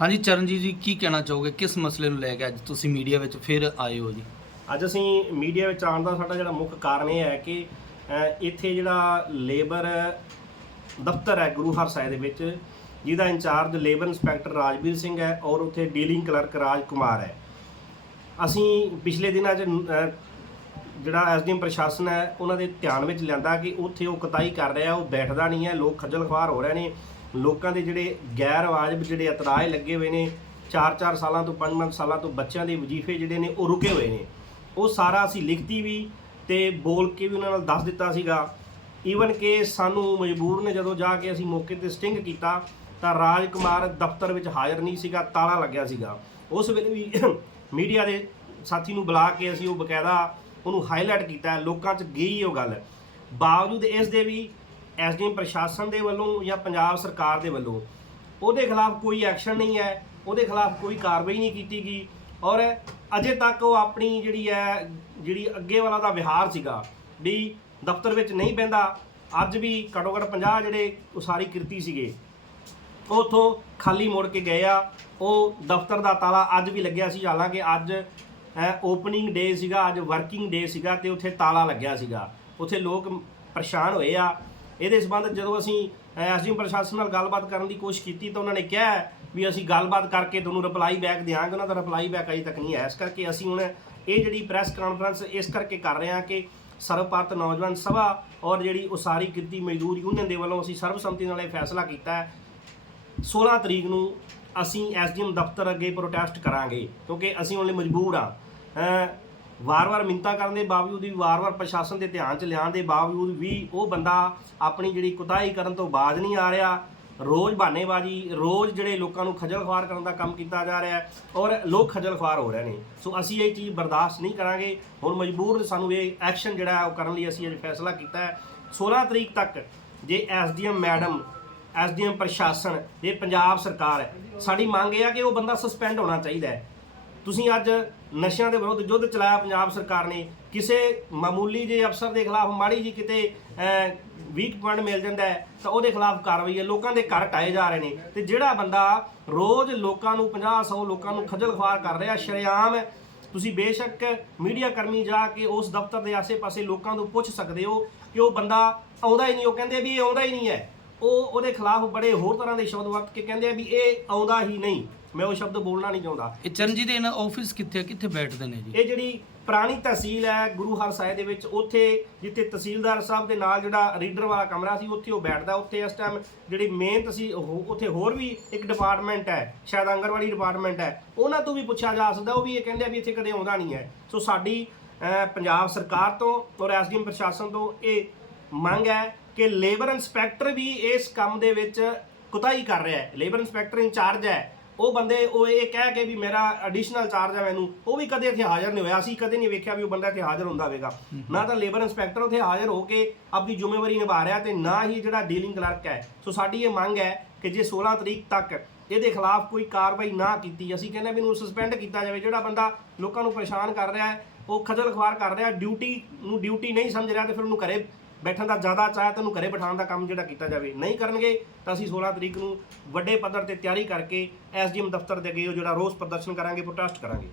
ਹਾਂਜੀ ਚਰਨਜੀਤ ਜੀ ਕੀ ਕਹਿਣਾ ਚਾਹੋਗੇ? ਕਿਸ ਮਸਲੇ ਨੂੰ ਲੈ ਕੇ ਅੱਜ ਤੁਸੀਂ ਮੀਡੀਆ ਵਿੱਚ ਫਿਰ ਆਏ ਹੋ ਜੀ? ਅੱਜ ਅਸੀਂ ਮੀਡੀਆ ਵਿੱਚ ਆਉਣ ਦਾ ਸਾਡਾ ਜਿਹੜਾ ਮੁੱਖ ਕਾਰਨ ਇਹ ਹੈ ਕਿ ਇੱਥੇ ਜਿਹੜਾ ਲੇਬਰ ਦਫ਼ਤਰ ਹੈ ਗੁਰੂ ਹਰ ਸਾਹਿਬ ਦੇ ਵਿੱਚ ਜਿਹਦਾ incharge labour inspector Rajveer Singh ਹੈ ਔਰ ਉੱਥੇ ਡੀਲਿੰਗ ਕਲਰਕ ਰਾਜ ਕੁਮਾਰ ਹੈ। ਅਸੀਂ ਪਿਛਲੇ ਦਿਨਾਂ 'ਚ ਅ, ਜਿਹੜਾ ਐਸਡੀਐਮ ਪ੍ਰਸ਼ਾਸਨ ਹੈ ਉਹਨਾਂ ਦੇ ਧਿਆਨ ਵਿੱਚ ਲਿਆਂਦਾ ਕਿ ਉੱਥੇ ਉਹ ਕਤਾਈ ਕਰ ਰਿਹਾ ਉਹ ਬੈਠਦਾ ਨਹੀਂ ਹੈ ਲੋਕ ਖੱਜਲ ਖਵਾਰ ਹੋ ਰਹੇ ਨੇ। ਲੋਕਾਂ ਦੇ ਜਿਹੜੇ ਗੈਰ ਵਾਜਬ ਜਿਹੜੇ ਇਤਰਾਜ਼ ਲੱਗੇ ਹੋਏ ਨੇ 4-4 ਸਾਲਾਂ ਤੋਂ 5-5 ਸਾਲਾਂ ਤੋਂ ਬੱਚਿਆਂ ਦੇ ਵਜ਼ੀਫੇ ਜਿਹੜੇ ਨੇ ਉਹ ਰੁਕੇ ਹੋਏ ਨੇ। ਉਹ ਸਾਰਾ ਅਸੀਂ ਲਿਖਤੀ ਵੀ ਤੇ ਬੋਲ ਕੇ ਵੀ ਉਹਨਾਂ ਨਾਲ ਦੱਸ ਦਿੱਤਾ ਸੀਗਾ। ਈਵਨ ਕਿ ਸਾਨੂੰ ਮਜਬੂਰ ਨੇ ਜਦੋਂ ਜਾ ਕੇ ਅਸੀਂ ਮੌਕੇ ਤੇ ਸਟਿੰਗ ਕੀਤਾ, ਤਾਂ ਰਾਜ ਕੁਮਾਰ ਦਫ਼ਤਰ ਵਿੱਚ ਹਾਜ਼ਰ ਨਹੀਂ ਸੀਗਾ, ਤਾਲਾ ਲੱਗਿਆ ਸੀਗਾ। ਉਸ ਵੇਲੇ ਵੀ ਮੀਡੀਆ ਦੇ ਸਾਥੀ ਨੂੰ ਬੁਲਾ ਕੇ ਅਸੀਂ ਉਹ ਬਕਾਇਦਾ ਉਹਨੂੰ ਹਾਈਲਾਈਟ ਕੀਤਾ। ਲੋਕਾਂ 'ਚ ਗਈ ਉਹ ਗੱਲ। ਬਾਵਜੂਦ ਇਸ ਦੇ ਵੀ ਐਸਡੀਐਮ ਪ੍ਰਸ਼ਾਸਨ ਦੇ ਵੱਲੋਂ ਜਾਂ ਪੰਜਾਬ ਸਰਕਾਰ ਦੇ ਵੱਲੋਂ ਉਹਦੇ ਖਿਲਾਫ ਕੋਈ ਐਕਸ਼ਨ ਨਹੀਂ ਹੈ, ਉਹਦੇ ਖਿਲਾਫ ਕੋਈ ਕਾਰਵਾਈ ਨਹੀਂ ਕੀਤੀ ਗਈ ਔਰ ਅਜੇ ਤੱਕ ਉਹ ਆਪਣੀ ਜਿਹੜੀ ਹੈ, ਜਿਹੜੀ ਅੱਗੇ ਵਾਲਾ ਦਾ ਵਿਹਾਰ ਸੀਗਾ ਵੀ ਦਫ਼ਤਰ ਵਿੱਚ ਨਹੀਂ ਬਹਿੰਦਾ, ਅੱਜ ਵੀ ਘੱਟੋ ਘੱਟ 50 ਜਿਹੜੇ ਉਸਾਰੀ ਕਿਰਤੀ ਸੀਗੇ, ਉਹ ਉੱਥੋਂ ਖਾਲੀ ਮੁੜ ਕੇ ਗਏ ਆ, ਉਹ ਦਫ਼ਤਰ ਦਾ ਤਾਲਾ ਅੱਜ ਵੀ ਲੱਗਿਆ ਸੀ, ਹਾਲਾਂਕਿ ਅੱਜ ਓਪਨਿੰਗ ਡੇ ਸੀਗਾ, ਅੱਜ ਵਰਕਿੰਗ ਡੇ ਸੀਗਾ ਤੇ ਉੱਥੇ ਤਾਲਾ ਲੱਗਿਆ ਸੀਗਾ, ਉੱਥੇ ਲੋਕ ਪਰੇਸ਼ਾਨ ਹੋਏ ਆ ਇਹਦੇ ਸੰਬੰਧ ਜਦੋਂ ਅਸੀਂ ਐਸਡੀਐਮ ਪ੍ਰਸ਼ਾਸਨ ਨਾਲ ਗੱਲਬਾਤ ਕਰਨ ਦੀ ਕੋਸ਼ਿਸ਼ ਕੀਤੀ ਤਾਂ ਉਹਨਾਂ ਨੇ ਕਿਹਾ ਵੀ ਅਸੀਂ ਗੱਲਬਾਤ ਕਰਕੇ ਤੁਹਾਨੂੰ ਰਿਪਲਾਈ ਬੈਕ ਦਿਆਂਗੇ। ਉਹਨਾਂ ਦਾ ਰਿਪਲਾਈ ਬੈਕ ਅਜੇ ਤੱਕ ਨਹੀਂ ਆਇਆ। ਇਸ ਕਰਕੇ ਅਸੀਂ ਹੁਣ ਇਹ ਜਿਹੜੀ ਪ੍ਰੈਸ ਕਾਨਫਰੰਸ ਇਸ ਕਰਕੇ ਕਰ ਰਹੇ ਹਾਂ ਕਿ ਸਰਵਪਾਤ ਨੌਜਵਾਨ ਸਭਾ ਔਰ ਜਿਹੜੀ ਉਸਾਰੀ ਕਿਰਤੀ ਮਜ਼ਦੂਰ ਯੂਨੀਅਨ ਦੇ ਵੱਲੋਂ ਅਸੀਂ ਸਰਬਸੰਮਤੀ ਨਾਲ ਇਹ ਫੈਸਲਾ ਕੀਤਾ ਹੈ। 16 ਤਰੀਕ ਨੂੰ ਅਸੀਂ ਐਸਡੀਐਮ ਦਫ਼ਤਰ ਅੱਗੇ ਪ੍ਰੋਟੈਸਟ ਕਰਾਂਗੇ ਕਿਉਂਕਿ ਅਸੀਂ ਹੁਣ ਲਈ ਮਜਬੂਰ ਆ ਵਾਰ-ਵਾਰ ਮਿੰਤਾ ਕਰਨ ਦੇ ਬਾਵਜੂਦ ਵੀ, ਵਾਰ-ਵਾਰ ਪ੍ਰਸ਼ਾਸਨ ਦੇ ਧਿਆਨ ਚ ਲਿਆਉਣ ਦੇ ਬਾਵਜੂਦ ਵੀ ਉਹ ਬੰਦਾ ਆਪਣੀ ਜਿਹੜੀ ਕੁਤਾਹੀ ਕਰਨ ਤੋਂ ਬਾਜ਼ ਨਹੀਂ ਆ ਰਿਹਾ। ਰੋਜ਼ ਬਹਾਨੇਬਾਜ਼ੀ, ਰੋਜ਼ ਜਿਹੜੇ ਲੋਕਾਂ ਨੂੰ ਖੱਜਲ ਖਵਾਰ ਕਰਨ ਦਾ ਕੰਮ ਕੀਤਾ ਜਾ ਰਿਹਾ ਹੈ ਔਰ ਲੋਕ ਖੱਜਲ ਖਵਾਰ ਹੋ ਰਹੇ ਨੇ। ਸੋ ਅਸੀਂ ਇਹ ਚੀਜ਼ ਬਰਦਾਸ਼ਤ ਨਹੀਂ ਕਰਾਂਗੇ। ਹੁਣ ਮਜਬੂਰ ਸਾਨੂੰ ਇਹ ਐਕਸ਼ਨ ਜਿਹੜਾ ਹੈ ਉਹ ਕਰਨ ਲਈ ਅਸੀਂ ਇਹ ਫੈਸਲਾ ਕੀਤਾ ਹੈ। 16 ਤਰੀਕ ਤੱਕ ਜੇ ਐਸਡੀਐਮ ਮੈਡਮ, ਐਸਡੀਐਮ ਪ੍ਰਸ਼ਾਸਨ ਇਹ ਪੰਜਾਬ ਸਰਕਾਰ ਹੈ, ਸਾਡੀ ਮੰਗ ਇਹ ਆ ਕਿ ਉਹ ਬੰਦਾ ਸਸਪੈਂਡ ਹੋਣਾ ਚਾਹੀਦਾ ਹੈ। ਤੁਸੀਂ ਅੱਜ ਨਸ਼ਿਆਂ ਦੇ ਵਿਰੁੱਧ ਯੁੱਧ ਚਲਾਇਆ ਪੰਜਾਬ ਸਰਕਾਰ ਨੇ, ਕਿਸੇ ਮਾਮੂਲੀ ਜੇ ਅਫਸਰ ਦੇ ਖਿਲਾਫ, ਮਾੜੀ ਜੀ ਕਿਤੇ ਵੀਕ ਪੁਆਇੰਟ ਮਿਲ ਜਾਂਦਾ ਹੈ, ਤਾਂ ਉਹਦੇ ਖਿਲਾਫ ਕਾਰਵਾਈ ਹੈ। ਲੋਕਾਂ ਦੇ ਘਰ ਟਾਏ ਜਾ ਰਹੇ ਨੇ। ਤੇ ਜਿਹੜਾ ਬੰਦਾ ਰੋਜ਼ ਲੋਕਾਂ ਨੂੰ 50 100 ਲੋਕਾਂ ਨੂੰ ਖੱਜਲ ਖਵਾਰ ਕਰ ਰਿਹਾ, ਸ਼ਰੇਆਮ ਹੈ ਤੁਸੀਂ ਬੇਸ਼ੱਕ ਮੀਡੀਆ ਕਰਮੀ ਜਾ ਕੇ ਉਸ ਦਫ਼ਤਰ ਦੇ ਆਸੇ-ਪਾਸੇ ਲੋਕਾਂ ਤੋਂ ਪੁੱਛ ਸਕਦੇ ਹੋ ਕਿ ਉਹ ਬੰਦਾ ਆਉਂਦਾ ਹੀ ਨਹੀਂ, ਉਹ ਕਹਿੰਦੇ ਵੀ ਇਹ ਆਉਂਦਾ ਹੀ ਨਹੀਂ ਹੈ। ਉਹ ਉਹਦੇ ਖਿਲਾਫ ਬੜੇ ਹੋਰ ਤਰ੍ਹਾਂ ਦੇ ਸ਼ਬਦ ਵਰਤ ਕੇ ਕਹਿੰਦੇ ਆ ਵੀ ਇਹ ਆਉਂਦਾ ਹੀ ਨਹੀਂ। ਮੈਂ ਉਹ ਸ਼ਬਦ ਬੋਲਣਾ ਨਹੀਂ ਚਾਹੁੰਦਾ। ਇਹ ਚਰਨਜੀਤ ਇਹਨਾਂ ਆਫਿਸ ਕਿੱਥੇ ਕਿੱਥੇ ਬੈਠਦੇ ਨੇ ਜੀ? ਇਹ ਜਿਹੜੀ ਪੁਰਾਣੀ ਤਹਿਸੀਲ ਹੈ ਗੁਰੂ ਹਰਸਾਏ ਦੇ ਵਿੱਚ ਉੱਥੇ ਜਿੱਥੇ ਤਹਿਸੀਲਦਾਰ ਸਾਹਿਬ ਦੇ ਨਾਲ ਜਿਹੜਾ ਰੀਡਰ ਵਾਲਾ ਕਮਰਾ ਸੀ ਉੱਥੇ ਉਹ ਬੈਠਦਾ। ਉੱਥੇ ਇਸ ਟਾਈਮ ਜਿਹੜੀ ਮੇਨ ਉਹ- ਉੱਥੇ ਹੋਰ ਵੀ ਇੱਕ ਡਿਪਾਰਟਮੈਂਟ ਹੈ ਸ਼ਾਇਦ ਆਂਗਣਵਾੜੀ ਡਿਪਾਰਟਮੈਂਟ ਹੈ। ਉਹਨਾਂ ਤੋਂ ਵੀ ਪੁੱਛਿਆ ਜਾ ਸਕਦਾ ਉਹ ਵੀ ਇਹ ਕਹਿੰਦੇ ਆ ਵੀ ਇੱਥੇ ਕਦੇ ਆਉਂਦਾ ਨਹੀਂ ਹੈ। ਸੋ ਸਾਡੀ ਪੰਜਾਬ ਸਰਕਾਰ ਤੋਂ ਔਰ ਐਸਡੀਐਮ ਪ੍ਰਸ਼ਾਸਨ ਤੋਂ ਇਹ ਮੰਗ ਹੈ ਕਿ ਲੇਬਰ ਇੰਸਪੈਕਟਰ ਵੀ ਇਸ ਕੰਮ ਦੇ ਵਿੱਚ ਕੁਤਾਹੀ ਕਰ ਰਿਹਾ ਹੈ। ਲੇਬਰ ਇੰਸਪੈਕਟਰ ਇੰਚਾਰਜ ਹੈ। ਉਹ ਬੰਦੇ ਉਹ ਇਹ ਕਹਿ ਕੇ ਵੀ ਮੇਰਾ ਐਡੀਸ਼ਨਲ ਚਾਰਜ ਹੈ ਮੈਨੂੰ ਉਹ ਵੀ ਕਦੇ ਇੱਥੇ ਹਾਜ਼ਰ ਨਹੀਂ ਹੋਇਆ। ਅਸੀਂ ਕਦੇ ਨਹੀਂ ਵੇਖਿਆ ਵੀ ਉਹ ਬੰਦਾ ਇੱਥੇ ਹਾਜ਼ਰ ਹੁੰਦਾ ਹੋਵੇਗਾ। ਨਾ ਤਾਂ ਲੇਬਰ ਇੰਸਪੈਕਟਰ ਉੱਥੇ ਹਾਜ਼ਰ ਹੋ ਕੇ ਆਪਣੀ ਜ਼ਿੰਮੇਵਾਰੀ ਨਿਭਾ ਰਿਹਾ ਤੇ ਨਾ ਹੀ ਜਿਹੜਾ ਡੀਲਿੰਗ ਕਲਰਕ ਹੈ। ਸੋ ਸਾਡੀ ਇਹ ਮੰਗ ਹੈ ਕਿ ਜੇ 16 ਤਰੀਕ ਤੱਕ ਇਹਦੇ ਖਿਲਾਫ ਕੋਈ ਕਾਰਵਾਈ ਨਾ ਕੀਤੀ ਅਸੀਂ ਕਹਿੰਦੇ ਵੀ ਇਹਨੂੰ ਸਸਪੈਂਡ ਕੀਤਾ ਜਾਵੇ। ਜਿਹੜਾ ਬੰਦਾ ਲੋਕਾਂ ਨੂੰ ਪਰੇਸ਼ਾਨ ਕਰ ਰਿਹਾ ਹੈ ਉਹ ਖਜਲ ਖਵਾਰ ਕਰ ਰਿਹਾ ਡਿਊਟੀ ਨੂੰ ਡਿਊਟੀ ਨਹੀਂ ਸਮਝ ਰਿਹਾ ਤੇ ਫਿਰ ਉਹਨੂੰ ਘਰੇ ਬੈਠਣ ਦਾ ਜ਼ਿਆਦਾ ਚਾਹ ਤੇ ਉਹਨੂੰ ਘਰੇ ਬਿਠਾਉਣ ਦਾ ਕੰਮ ਜਿਹੜਾ ਕੀਤਾ ਜਾਵੇ। ਨਹੀਂ ਕਰਨਗੇ ਤਾਂ ਅਸੀਂ 16 ਤਰੀਕ ਨੂੰ ਵੱਡੇ ਪੱਧਰ ਤੇ ਤਿਆਰੀ ਕਰਕੇ ਐਸਡੀਐਮ ਦਫ਼ਤਰ ਦੇ ਅੱਗੇ ਉਹ ਜਿਹੜਾ ਰੋਸ ਪ੍ਰਦਰਸ਼ਨ ਕਰਾਂਗੇ ਪ੍ਰੋਟੈਸਟ ਕਰਾਂਗੇ।